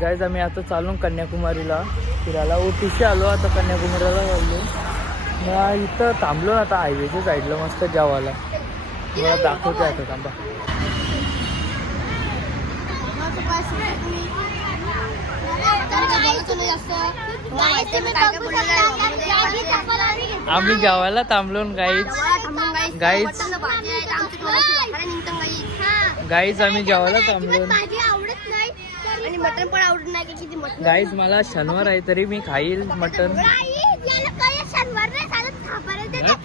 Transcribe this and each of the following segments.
Guys आम्ही आता चालून कन्याकुमारीला फिरायला ओटीशी आलो. आता कन्याकुमारीला चाललो. इथं थांबलो आता हायवेच्या साईडला मस्त जेवायला. मला दाखवते आता थांबा. आम्ही गावाला थांबलो गाईज. गाईज आम्ही गावाला थांबलो. मटन पण आवडत नाही किती मटन. गाईज मला शनिवार आहे तरी मी खाईल मटन.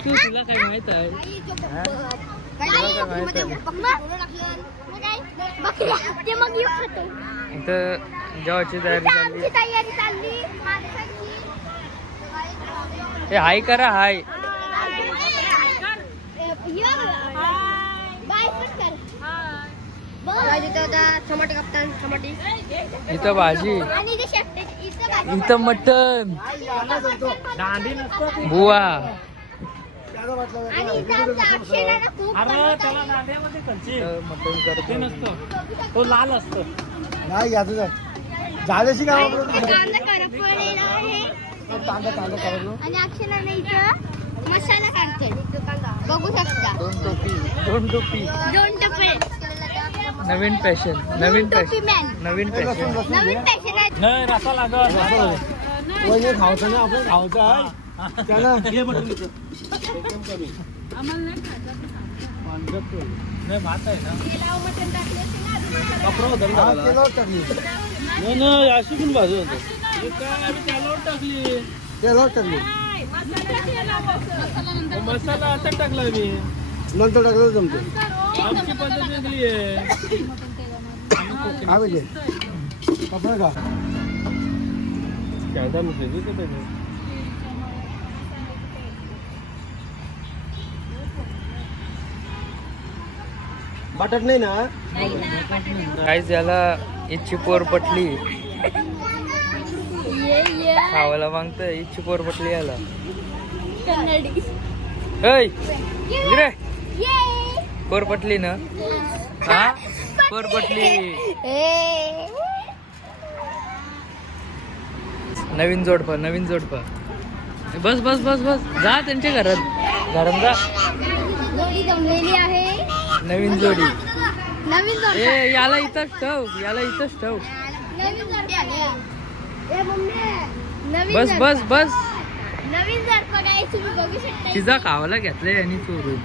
तुला काय माहित आहे? इथं जेवायची तयारी चालली. हे हाय करा हाय. टमाटे कापतात. टमाटे इथं भाजी. इथं मटन बुवा. मटन करते नसतो तो लाल असतो. नाही याचं झाल्याशी काय आणि अक्षराने इथं मसाला काढते. बघू शकता. दोन टोपी नवीन फॅशन. नवीन फॅशन नाही रसा लागत. खावचं ना आपण खावचं आहे त्याला नाही भात आहे ना. नाही अशी पण भाजी होते. त्यालावर टाकली. मसाला आता टाकला मी. नंतर टाकलं जमते. आमची पद्धत वेगळी आहे. काय पाहिजे कपडे का कायदा मुसली ते पाहिजे. बटाट नाही ना. काहीच याला इच्छी पोर पटली. खावायला मागतं इच्छी पोर पटली याला. रे पोर पटली ना. हा पोर पटली. नवीन जोडपा. बस बस बस बस जा त्यांच्या घरात जा. जमलेली आहे नवीन जोडी. नवीन ए याला इथंच ठेव. बस बस बस. नवीन जर बघाय तुम्ही बघू शकता. तिचा खावायला घेतलंय आणि चोरून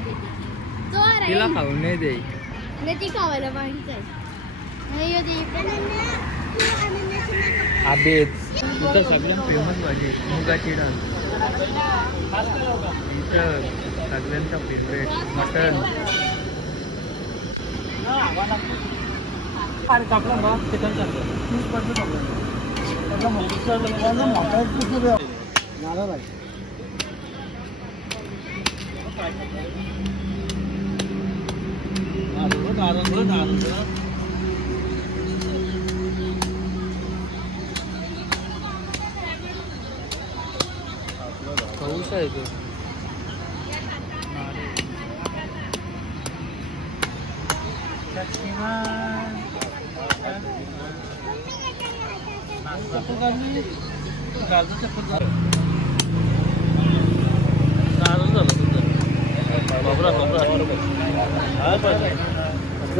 तिला खाऊन नाही दे. ती खावायला माहिती आबेद. इथं सगळ्यात फेमस भाजी मुगाची डाळ. इथं सगळ्यांचा फेवरेट मटन. पाऊस आहे तो.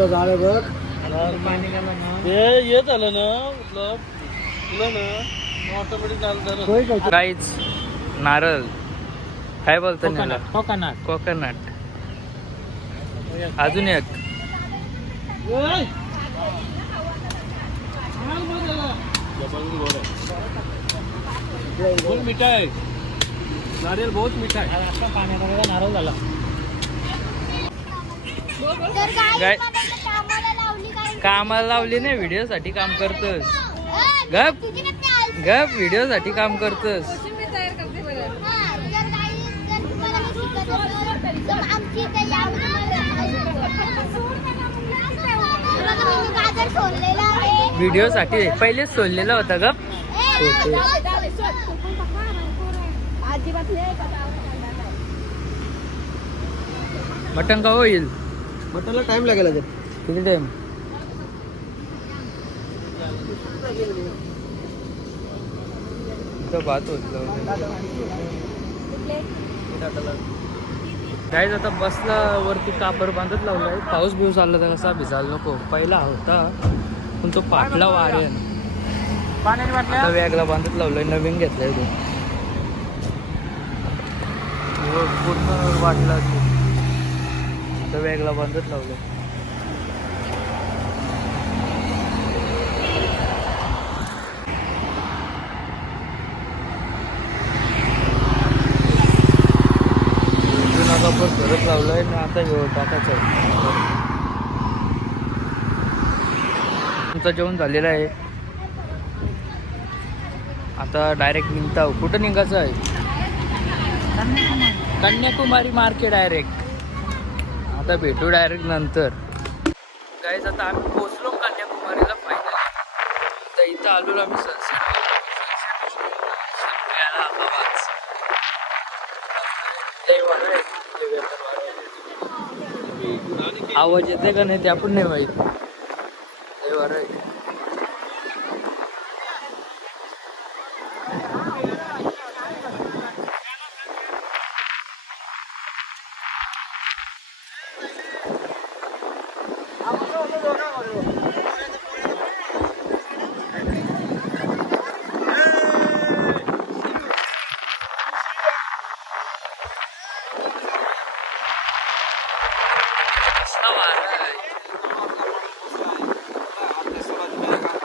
झालं बघ. येत आलं ना तुला ना ऑटोमॅटिक. काहीच नारळ काय बोलतो. कोकोनट. अजून एक बहुत मीठा है. नारियल बहुत मीठा है. पाण्यामध्ये नारळ झाला. कामाला लावली नाही व्हिडिओ साठी काम करतोस. गप व्हिडिओ साठी काम करतोस. व्हिडिओ साठी पहिलेच सोडलेला होता. गप मटन का होईल. मटनला टाइम लागेल. किती टाइम. इथं भात होत काय आता बसला वरती कापर बांधत लावलाय. पाऊस बिऊस आला तर कसा भिजायला नको. पहिला होता पण तो पाटला वाऱ्यान आता वेगळा बांधत लावलाय. नवीन घेतलाय तो पूर्ण वाटला आता वेगळा बांधत लावलाय. कापूर घरात लावलाय ना आता टाकायचं आहे. आमचं जेवण झालेलं आहे. आता डायरेक्ट निघता. कुठं निघायचं आहे? Kanyakumari market direct. आता भेटू डायरेक्ट नंतर. गाईज आता आम्ही पोचलो कन्याकुमारीला फायनली. तर इथं आलो आम्ही सनसेट आवाज येते का नाही ते आपण नाही माहित.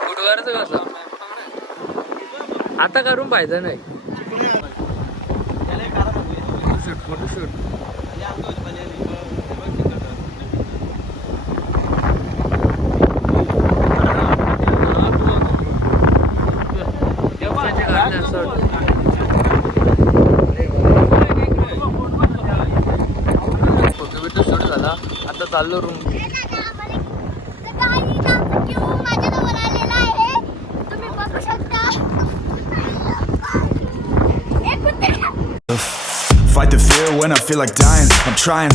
गुडवारचं कसं आता करून पाहिजे नाही. फोटोशूट फोटो बिटो शूट झाला. आता चाललो room. Fight the fear when I feel like dying. I'm trying.